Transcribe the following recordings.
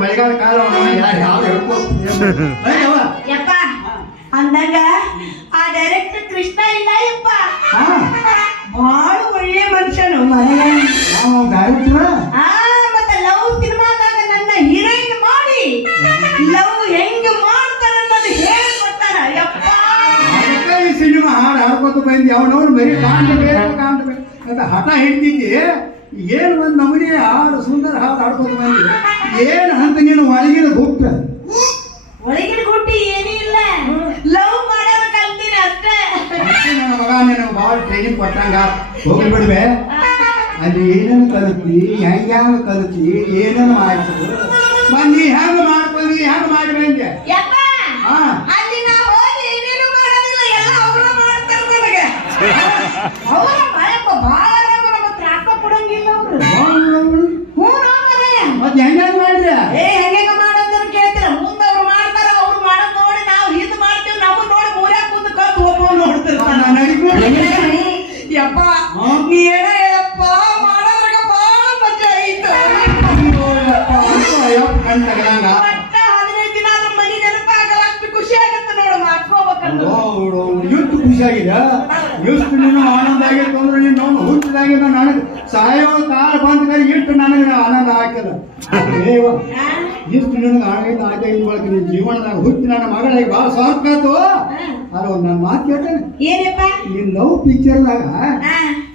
ಮಳೆಗಾಲ ಕಾಲ ಯಪ್ಪ ಅಂದಾಗ ಆ ಡೈರೆಕ್ಟರ್ ಕೃಷ್ಣ ಇಲ್ಲ ಯಪ್ಪ ಬಹಳ ಒಳ್ಳೆ ಮನುಷ್ಯನು ಮತ್ತೆ ಲವ್ ಸಿನಿಮಾದಾಗ ನನ್ನ ಹೀರೋಯಿನ್ ಮಾಡಿ ಲವ್ ಹೆಂಗ್ ಮಾಡ್ತಾರ ಅನ್ನೋದು ಹೇಳ್ಕೊಡ್ತಾರ ಯಪ್ಪ. ಈ ಸಿನಿಮಾ ಹಾಡು ಹಾಡ್ಕೊತ ಬಂದಿ ಅವನವ್ರು ಬರೀ ಕಾಣ್ಬೇಕು ಅಂತ ಹಠ ಹಿಡ್ತಿದ್ದಿ. ಏನು ಒಂದು ನಮೂನಿ ಹಾಡು ಸುಂದರ ಹಾಡು ಹಾಡ್ಕೊತ ಬಂದಿ. ಏನು ಅಂತ ನೀನು ಒಳಗಿನ ಗುಪ್ತ ಒಳಗಿನ ಗುಟ್ಟಿ ಏನೂ ಇಲ್ಲ, ಲವ್ ಮಾಡೋದು ಕಲ್ತೀನಿ ಅಷ್ಟೇ. ನನ್ನ ಮಗ ನಿನಗೆ ಭಾಳ ಟ್ರೈನಿಂಗ್ ಕೊಟ್ಟಂಗ ಹೋಗಿ ಬಿಡ್ವೆ. ಅಲ್ಲಿ ಏನೇನು ಕಲಿತಿ ಹೆಂಗ ಕಲಿತಿ ಏನೇನು ಮಾಡ್ತೀವಿ ಮಂದಿ ಹೆಂಗ ಮಾಡ್ಕೊಂಡಿ ಹೆಂಗ ಮಾಡ್ಬೇಂದೆ. ಅಲ್ಲಿ ನಾ ಹೋಗಿ ಏನೇನು ಮಾಡೋದಿಲ್ಲ, ಎಲ್ಲ ಅವ್ರ ಮಾಡ್ತಾರ ನನಗೆ. ಅವರ ಮಾಡಪ್ಪ ಭಾಳ ನಮಗೆ ತ್ರಾಸ ಕೊಡಂಗಿಲ್ಲ ಅವರು. ಮತ್ತೆ ಹೆಂಗ ಮಾಡಿದ್ರೆ ಹೆಂಗ ಮಾಡೋದ್ರ ಕೇಳ್ತೀರ. ಮುಂದೆ ಅವ್ರು ಮಾಡ್ತಾರ, ಅವ್ರು ಮಾಡೋದ್ ನೋಡಿ ನಾವು ಹಿಂದ್ ಮಾಡ್ತೀವಿ. ನಮ್ಮ ನೋಡಿ ಮೂರ್ಯಾಗ ಮುಂದೆ ಕಲ್ತು ಹೋಗುವ ನೋಡ್ತಿರ್ತಾರ. ಯಪ್ಪ ನೀ ಏನ ಹೇಳಪ್ಪ ಮಾಡೋದ್ರಾಗ ಭಾಳ ಮಜಾ ಐತು. ಒಟ್ಟ 15 ದಿನ ಅದ್ರ ಮನಿ ನೆನಪಾಗಲ್ಲ, ಅಷ್ಟು ಖುಷಿ ಆಗತ್ತೆ ನೋಡು ಮಾಡ್ಕೋಬೇಕಂತ. ಎಷ್ಟು ಖುಷಿಯಾಗಿದೆ, ಎಷ್ಟು ನೀನು ಆನಂದ ಆಗಿತ್ತು ಅಂದ್ರೆ ನೀನು ಅವನು ಹುಟ್ಟಿದಾಗಿದ್ದ ನನಗೆ ಸಾಯೋ ಕಾಲ ಬಂದ ಕೈ ಇಟ್ಟು ನನಗೆ ಆನಂದ ಹಾಕಿದ. ಇಷ್ಟು ನಿನಗೆ ಆನಂದ ಆಗಿದ್ದ ಬಳಕ ನಿನ್ನ ಜೀವನದಾಗ ಹುಟ್ಟಿ ನನ್ನ ಮಗಳಿಗೆ ಭಾಳ ಸಾಕಾತು. ಅದು ನನ್ನ ಮಾತು ಕೇಳ್ತೇನೆ. ಏನಪ್ಪ ನೀನ್ ಲವ್ ಪಿಕ್ಚರ್ದಾಗ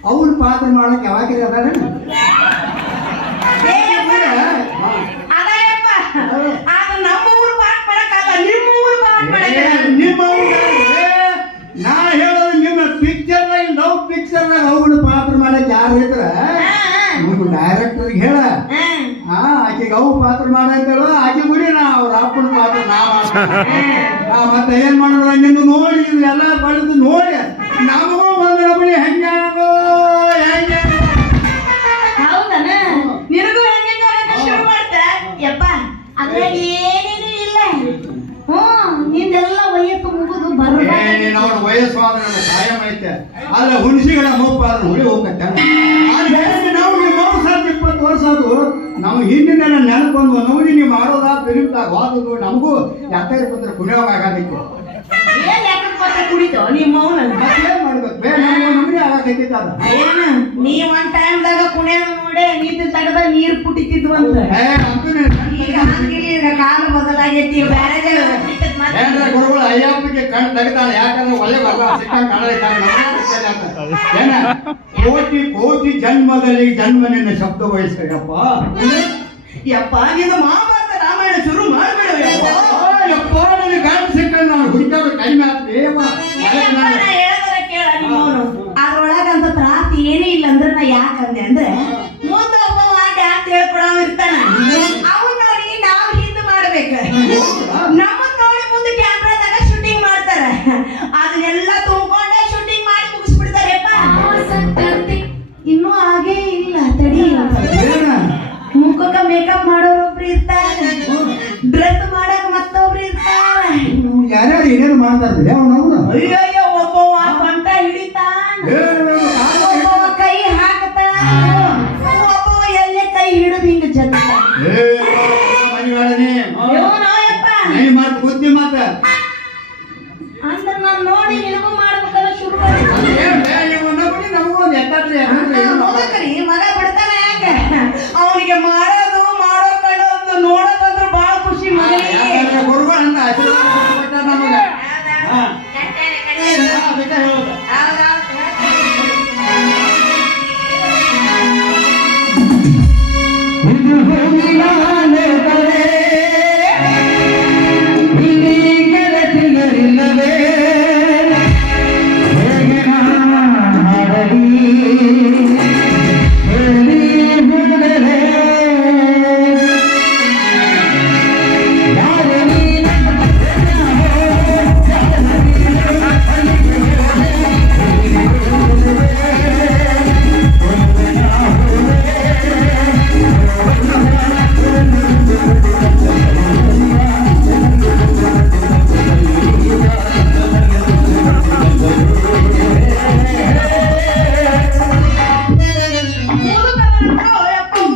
ಅವ್ರ ಪಾತ್ರ ಮಾಡಕ್ ಯಾವಾಗ ಅದಾರ ನಿಮ್ಮ ನಾ ಹೇಳೋದು ನಿಮ್ಮ ಪಿಕ್ಚರ್ದಾಗ ಲವ್ ಪಿಕ್ಚರ್ದಾಗ ಅವ್ರ ಪಾತ್ರ ಮಾಡಕ್ ಯಾರು ಇದ್ರ ನಿಮ್ಮ ಡೈರೆಕ್ಟರ್ಗೆ ಹೇಳ ಆಕೆಗೆ ಅವು ಪಾತ್ರ ಮಾಡಂತೇಳು. ಆಕೆ ಗುಡಿ ನಾ ಅವ್ರ ಅಪ್ಪನ ಪಾತ್ರ ನಾ ಮತ್ತೆ ಏನ್ ಮಾಡಿದ್ರ ನಿನ್ನ ನೋಡಿ ಎಲ್ಲ ಬಳಿದು ನೋಡಿ ನಮಗೂ ಒಂದು ನಮೂನಿ ಹೆಂಗಾಗೋ ಹೆಂಗ ಹೌದನ ನಿನಗೂ ಹೆಂಗ ಶುರು ಮಾಡ್ತ ಯಪ್ಪ. ಅದ್ರಾಗ ಏನೇನು ಇಲ್ಲ. ನಿಂದೆಲ್ಲ ವಯಸ್ಸು ಮುಗಿದು ಅವ್ರ ವಯಸ್ಸು ಆದ್ರೆ ನನ್ನ ಕಾಯಂ ಐತೆ. ಆದ್ರೆ ಹುಣಸಿಗಳ ಮೂಪ ಆದ್ರೆ ಹುಳಿ ಹೋಗತ್ತೆ. ನಾವು ನೀವು 20 ವರ್ಷ ಅದು ನಾವು ಹಿಂದಿನ ನೆನಪೊಂದು ನೋಡಿ ನೀವು ಮಾಡೋದ ಫಿಲಿಮ್ದಾಗ ಹೋದದು ನಮಗೂ ಯಾಕೆ ಪತ್ರ ಕುಣಿಯೋಗ ಆಗೋದಕ್ಕೆ ಕುಡಿತೋ ನಿಮ್ಮ ಏನ್ ಮಾಡ್ಬೇಕು ಬೇರೆ ನಮಗೆ ಆಗತ್ತೈತಿತ್ತು ಅದ. ನೀ ಒಂದ್ ಟೈಮ್ದಾಗ ಕುಣಿಯೋದು ನೋಡೇ ನಿಂತ ತಗದ ನೀರ್ ಪುಟಿತಿದ್ವು ಅಂತ. ಈಗ ಕಾಲ ಬದಲಾಗೈತಿ. ಬೇರೆ ಗುರುಗಳು ಅಯ್ಯಪ್ಪಗೆ ಕಣ್ಣು ತೆಗಿತಾಳೆ, ಯಾಕಂದ್ರೆ ಒಳ್ಳೆ ಬರಲ್ಲ ಸಿಕ್ಕ ಏನ ಕೋಟಿ ಕೋಟಿ ಜನ್ಮದಲ್ಲಿ ಜನ್ಮ ನಿನ್ನ ಶಬ್ದ ವಹಿಸ್ಬೇಕಪ್ಪ. ಯಪ್ಪ ಇದು ಮಹಾಭಾರತ ರಾಮಾಯಣ ಶುರು ಮಾಡ್ಬೇಡ ಯಪ್ಪ. ನನಗೆ ಗಂಡ ಸಿಕ್ಕ ನಾನು ಹುಡುಕಾಡು ಕಡಿಮೆ ಆಗ್ತೇವ. ಕೇಳ ನಿಮ್ಮವನು ಅದ್ರೊಳಗಂತ ತ್ರಾಸಿ ಏನೂ ಇಲ್ಲ ಅಂದ್ರೆ ನಾ ಯಾಕಂದೆ ಅಂದ್ರೆ ಮುಂದೆ ಒಬ್ಬ ಡ್ಯಾನ್ಸ್ ಹೇಳ್ಕೊಡವ ಇರ್ತಾನ. ಅವ್ನು ನೋಡಿ ನಾವು ಹಿಂದ್ ಮಾಡ್ಬೇಕು. ನಮ್ಮನ್ನ ನೋಡಿ ಮುಂದೆ ಕ್ಯಾಮ್ರಾದಾಗ ಶೂಟಿಂಗ್ ಮಾಡ್ತಾರ. ಅದನ್ನೆಲ್ಲ ತುಂಬಿಕೊಂಡೆ ಶೂಟಿಂಗ್ ಮಾಡಿ ಮುಗಿಸ್ಬಿಡ್ತಾರೆಪ್ಪ. ಇನ್ನೂ ಹಾಗೇ ಇಲ್ಲ ತಡಿ. ಮುಖಕ್ಕ ಮೇಕಪ್ ಮಾಡೋರು ಒಬ್ರು ಇರ್ತಾರೆ, ಡ್ರೆಸ್ ಮಾಡಕ್ ಮತ್ತೊಬ್ರು ಇರ್ತಾರೆ. ಯಾರ್ಯಾರು ಏನೇನು ಮಾಡ್ತಾರೆ ಅಯ್ಯಯ್ಯೋ ಒಬ್ಬವ ಪಂಟ ಹಿಡಿತಾನ, ಒಬ್ಬವ ಕೈ ಹಾಕ್ತಾನ, ಒಬ್ಬವ ಎಲ್ಲೇ ಕೈ ಹಿಡಿದು ಹಿಂಗ ಜಗ್ತಾನ. ಬುದ್ಧಿ ಮಾತ ಅಂದ್ರೆ ನಾನು ನೋಡಿ ನಿನಗೂ ಮಾಡ್ಬೇಕಲ್ಲ ಶುರು ನಮಗೂ ಒಂದು ಎತ್ತಾಡ್ರಿ ಮಗ ಬಿಡ್ತಾನೆ. ಯಾಕೆ ಅವನಿಗೆ ಮಾಡೋದು ಮಾಡೋ ಕಣೋದು ನೋಡೋದಂದ್ರೆ ಬಹಳ ಖುಷಿ ಮಗನಿಗೆ. ಗುರುಗಳನ್ನ ನಮಗೆ ಇದು